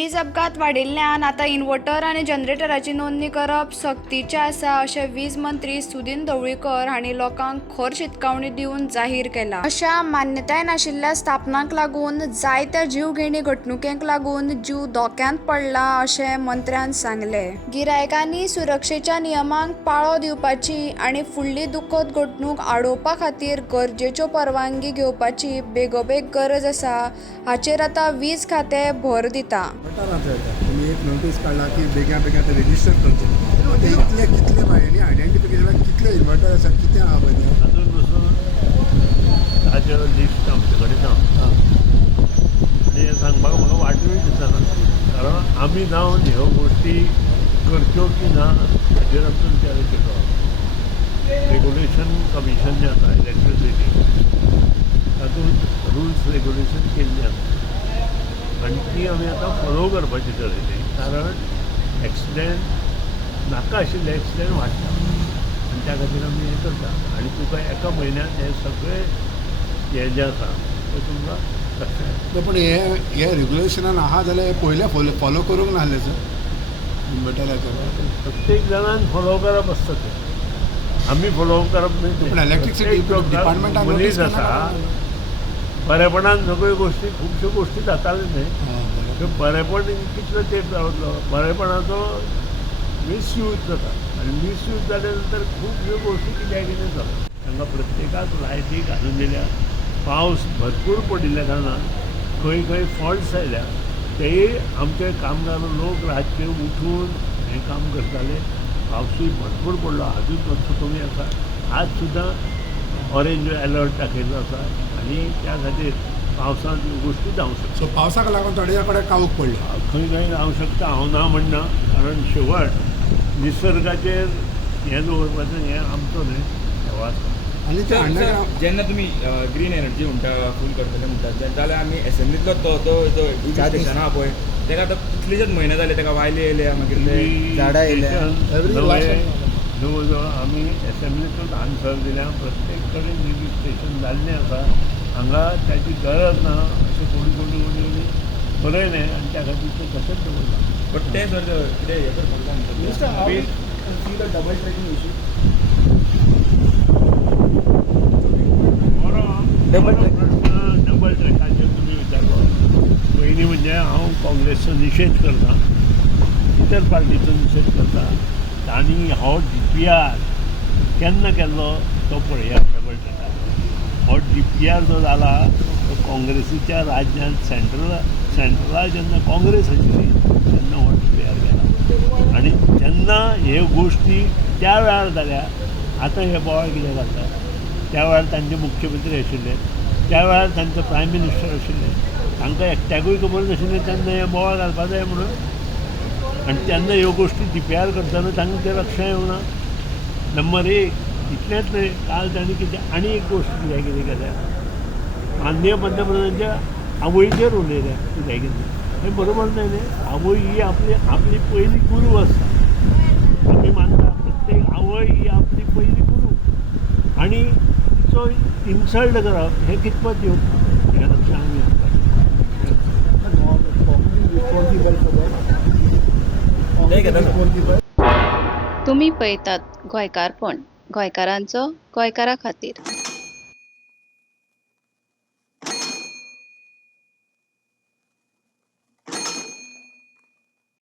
वीज अपघात वाडिल्ल्यान आतां इन्वर्टर आनी जनरेटराची नोंदणी करप सक्तीचें आसा अशें वीज मंत्री सुदीन ढवळीकर हांणी लोकांक खर शिटकावणी दिवन जाहीर केला। अशा मान्यताय नाशिल्ल्या स्थापनांक लागून जायत्या जीवघेणी घडणुकेक लागून जीव धोक्यांत पडला अशें मंत्र्यान सांगलें। गिरायकांनी सुरक्षेच्या नियमांक पाळो दिवपाची आनी फुडली दुखद घडणूक आडोवपा खातीर गरजेच्यो परवानगी घेवपाची बेगोबेग गरज आसा हाचेर आतां वीज खातें भर दिता। तुम्ही एक नोटीस काढला की बेग्या ते रेजिस्टर करचे आता कितले बायांनी आयडेंटिफिकेशन कितले इन्वर्टर आसा कितें आहा पळय अजून पसून ताजे लिस्ट आमचे कडेन ना आनी सांगपाक म्हाका वाटूय दिसना कारण आमी जावन ह्यो गोश्टी करच्यो की ना हाचेर आमचो विचार केलो। रेगुलेशन कमिशन जें आसा इलेक्ट्रिसिटी तातूंत रुल्स रेगुलेशन केल्लीं आसा आनी ती आमी आतां फॉलो करपाची ठरयली कारण एक्सिडेंट नाका आशिल्ले एक्सिडेंट वाडटा आनी त्या खातीर आमी हें करता आनी तुका एका म्हयन्यात हे सगळे हे जें आसा तें तुमकां लक्षांत पण हे रेगुलेशनान आहा जाल्यार हे पयले फॉलो करूंक नासलें सर इन्वर्टराचें प्रत्येक जाणान फॉलो करप आसता तें आमी फॉलो करप पण इलेक्ट्रिसिटी डिपार्टमेंटान मनीस आसा बरेपणान सगळ्यो गोश्टी खुबश्यो गोश्टी जाताल्यो न्हय बरेपण कितलो तेंप रावतलो बरेपणाचो मिसयूज जाता आनी मिसयूज जाल्या नंतर खुबश्यो गोश्टी कित्याक जाता तांकां प्रत्येकाक लायटी घालून दिल्या पावस भरपूर पडिल्ल्या कारणान खंय खंय फॉल्ट्स आयल्या तेय आमचे कामगार लोक रातचे उठून हें काम करताले पावसूय भरपूर पडलो आजूच मातसो कमी आसा आज सुद्दां ऑरेंज अलर्ट दाखयल्लो आसा आनी त्या खातीर पावसांत गोश्टी जावंक शकता। सो पावसाक लागून थोड्या कडेन कावूक पडलें खंय खंय जावंक शकता हांव ना म्हणना कारण शेवट निसर्गाचेर हें दवरपाचें हें आमचो न्हय देवा आसा। आनी ते अंडरग्रावंड जेन्ना तुमी ग्रीन एनर्जी म्हणटा फूल करतले म्हणटात जाल्यार आमी एसेंब्लींतलो तो स्टेशन आहा पळय तेका आतां कितलेशेच म्हयने जाले तेका वायले येयल्या मागीर ते झाडां येयल्या जवळ जवळ आमी एसेंब्लीतूच आन्सर दिल्या प्रत्येक कडेन रजिस्ट्रेशन जाल्लें आसा हांगा त्याची गरज ना अशें कोणी कोणी कोणी बरयलें आनी त्या खातीर तें तशेंच दवरला। बट ते सर कितें हें करपाक डबल ट्रॅकिंग इशू डबल ट्रॅकाचेर तुमी विचारलो पयलीं म्हणजे हांव काँग्रेसचो निशेध करता इतर पार्टीचो निशेध करता आनी हो DPR केन्ना केल्लो तो पळया डबल ट्रॅकाचो हो DPR जो जाला तो काँग्रेसीच्या राज्यांत सेंट्रलाक जेन्ना काँग्रेस आशिल्ली तेन्ना हो DPR केला आनी जेन्ना ह्यो गोश्टी त्या वेळार जाल्या आतां हे बोवाळ कितें घालता त्या वेळार तांचे मुख्यमंत्री आशिल्ले त्या वेळार तांचो प्रायम मिनिस्टर आशिल्ले तांकां एकट्याकूय खबर नाशिल्लें तेन्ना हे बोवाळ घालपा जाय म्हणून आनी तेन्ना ह्यो गोश्टी DPR करतना तांकां तें लक्षांत येवना। नंबर 1 इतलेंच न्हय काल तांणी कितें आनी एक गोश्ट कितें केल्या माननीय पंतप्रधानांच्या आवयचेर उलयल्या कितें हें बरोबर न्हय न्ही आवय ही आपली पयली गुरू आसता आमी मानता प्रत्येक आवय ही आपली पयली गुरू आनी तिचो इन्सल्ट करप हें कितपत योग्य हें लक्षांत घेवपाक तुम्ही पळयतात गोंयकारपण गोंयकारांचो गोंयकारा खातीर।